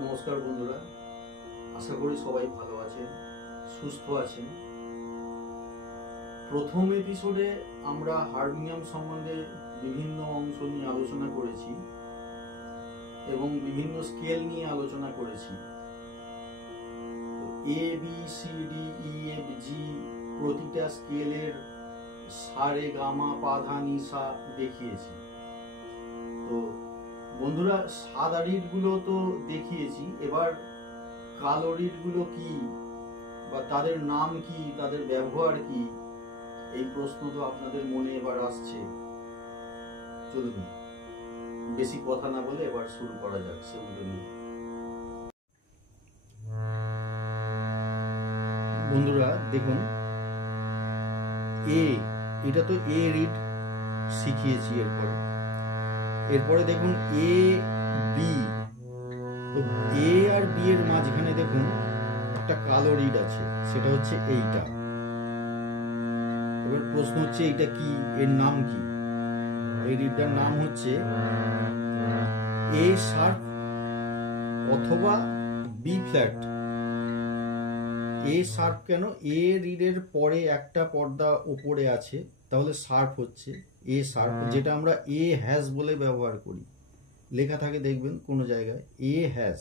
নমস্কার বন্ধুরা, আশা করি সবাই ভালো আছেন, সুস্থ আছেন। প্রথম এপিসোডে আমরা হারমোনিয়াম সম্বন্ধে বিভিন্ন অংশ নিয়ে আলোচনা করেছি এবং বিভিন্ন স্কেল নিয়ে আলোচনা করেছি। A B C D E F G প্রতিটা স্কেলের সারে গামা পা ধা নি সা দেখিয়েছি। তো বন্ধুরা, সাদা রিডগুলো তো দেখিয়েছি, এবার কালো রিডগুলো কি বা তাদের নাম কি, তাদের ব্যবহার কি, এই প্রশ্ন তো আপনাদের মনে এবার আসছে। চলুন বেশি কথা না বলে এবার শুরু করা যাক সেগুলো নিয়ে। বন্ধুরা দেখুন, এটা তো এ রিড শিখিয়েছি। এরপরে দেখুন এ বি, তো এ আর বি এর মাঝখানে দেখুন একটা কালো রিড আছে, সেটা হচ্ছে এইটা। এবার প্রশ্ন হচ্ছে এইটা কি, এর নাম কি? এই রিডটার নাম হচ্ছে এ শার্প অথবা বি ফ্ল্যাট। এ শার্প কেন? এ রিডের পরে একটা পর্দা উপরে আছে, তাহলে শার্প হচ্ছে এ শার্প, যেটা আমরা এ হ্যাজ বলে ব্যবহার করি। লেখা থাকে দেখবেন কোনো জায়গায় এ হ্যাজ,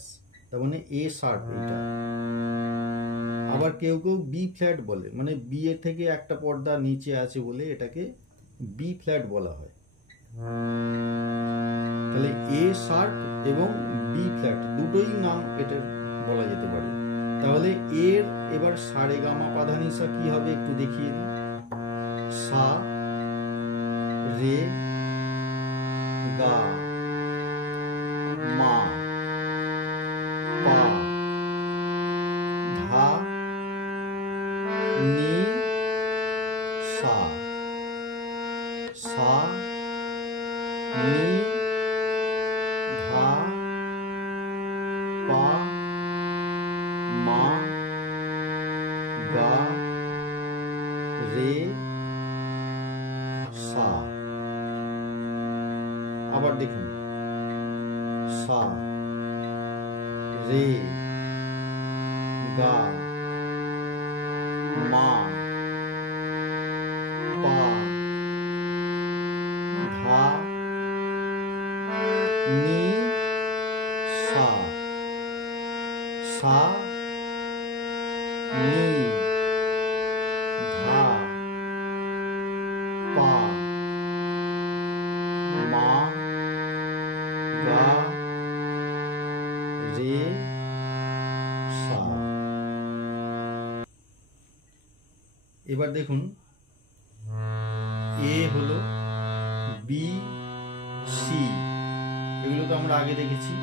তার মানে এ শার্প এটা। আবার কেউ কেউ বি ফ্ল্যাট বলে, মানে বি এর থেকে একটা পর্দা নিচে আছে বলে এটাকে বি ফ্ল্যাট বলা হয়। তাহলে এ শার্প এবং বি ফ্ল্যাট দুটোই নাম এটার বলা যেতে পারে। তাহলে এর এবার সারে গামা পা ধা নি সা কি হবে একটু দেখিয়ে দিই। সা রে গা মা পা ধা নি সা, সা নি ধা পা মা গা রে সা। আবার দেখুন সা রে গা মা পা ধা নি সা, সা নি ধা পা মা গা রে সা। এবার দেখুন এ হলো, বি সি, এগুলো তো আমরা আগে দেখেছি,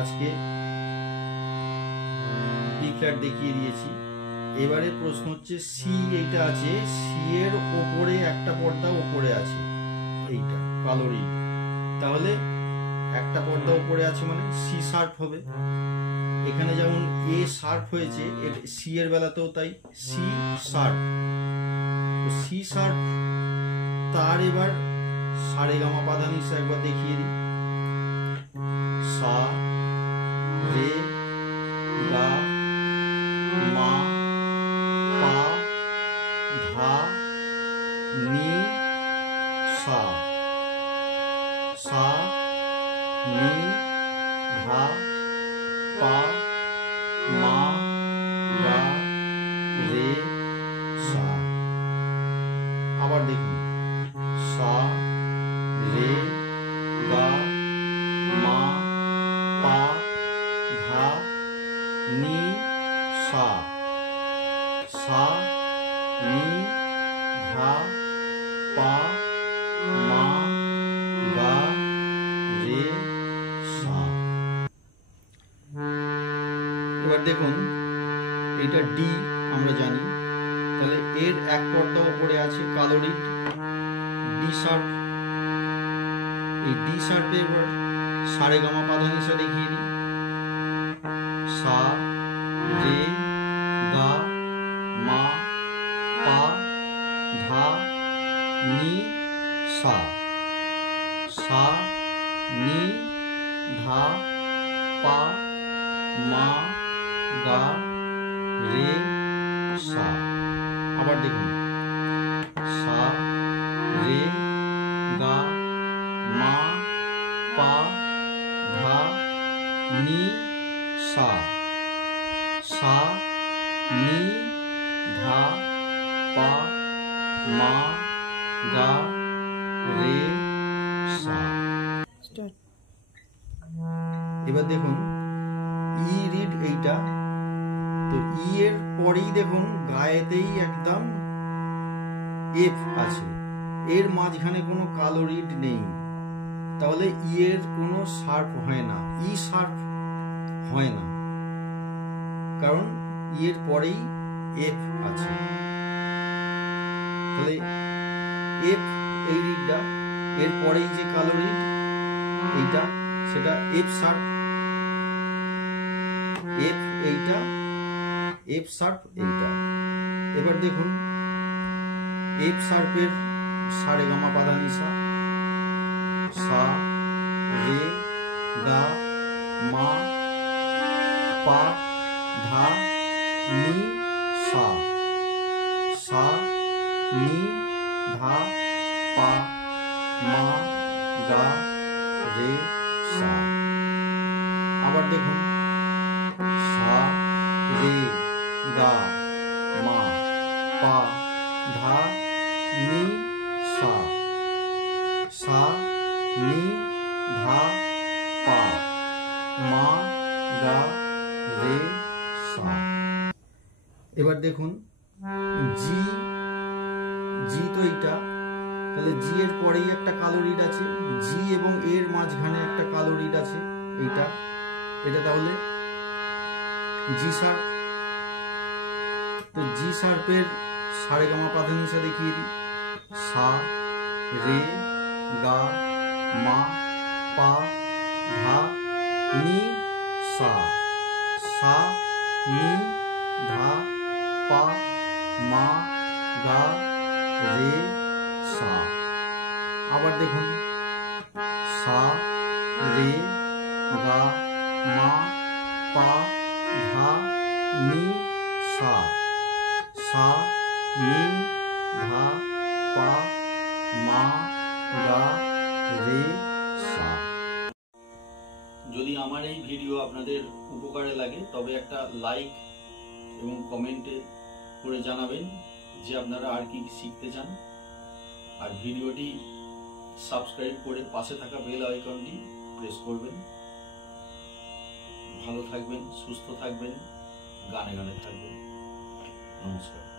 আজকে বি ফ্ল্যাট দেখিয়ে দিয়েছি। এবারে প্রশ্ন হচ্ছে সি, এইটা আছে, সি এর ওপরে একটা পর্দা ওপরে আছে, এইটা কালো রিড। তাহলে একটা পর্দা ওপরে আছে মানে সি শার্প হবে। এখানে যেমন এ শার্প হয়েছে, সি এর বেলাতেও তাই সি শার্প। সি শার্প, তার এবার সারে গামা পা ধা নি সা একবার দেখিয়ে দিই। সা রে গা মা পা ধা নি সা, সা নি ধা পা মা গা রে সা। আবার দেখুন সা রে গা মা পা ধা নি সা, সা নি ধা পা মা গা রে সা। এবার দেখুন এটা ডি আমরা জানি, তাহলে এর এক পর্দা উপরে আছে কালো রিড ডি শার্প। এই ডি শার্পে এবার সারে গামা পা ধা নি সা দেখিয়ে দিই। সা রে গা মা পা ধা নি সা, সা নি ধা পা মা গা রে সা। আবার দেখুন সা রে গা মা পা ধা নি সা। সা নি ধা পা মা গা রে সা। এবার দেখুন ই রিড এইটা, তো ই এর পরেই দেখুন গায়েতেই একদম এফ আছে, এর মাঝখানে কোনো কালো রিড নেই, তাহলে ই এর কোনো শার্প হয় না, ই শার্প হয় না, কারণ ই এর পরেই এফ আছে। তাহলে এফ এই রিডটা, এর পরেই যে কালো রিড এইটা সেটা এফ শার্প, এফ এইটা, এফ শার্প এইটা। এবার দেখুন এফ শার্পের সারে গামা পাধা নিসা, সা রে গা মা পা ধা নি সা। সা নি ধা পা মা গা রে সা। আবার দেখুন সা রে গা মা পা ধা নি সা। সা নি ধা পা মা গা রে সা। এবার দেখুন জি, জি তো এইটা, তাহলে জি এর পরেই একটা কালো রিড আছে, জি এবং এর মাঝখানে একটা কালো রিড আছে এইটা, এটা তাহলে জি শার্প। তো জি শার্পের সারে গামা পাধা নিসা দেখিয়ে দিই, সা রে গা মা পা ধা নি সা। সা নি ধা পা মা গা রে সা। আবার দেখুন সা রে গা মা পা ধা নি সা। সা নি ধা পা মা গা রে সা। যদি আমার এই ভিডিও আপনাদের উপকারে লাগে তবে একটা লাইক এবং কমেন্টে করে জানাবেন যে আপনারা আর কি শিখতে চান, আর ভিডিওটি সাবস্ক্রাইব করে পাশে থাকা বেল আইকনটি প্রেস করবেন। ভালো থাকবেন, সুস্থ থাকবেন, গানে গানে থাকবেন। নমস্কার।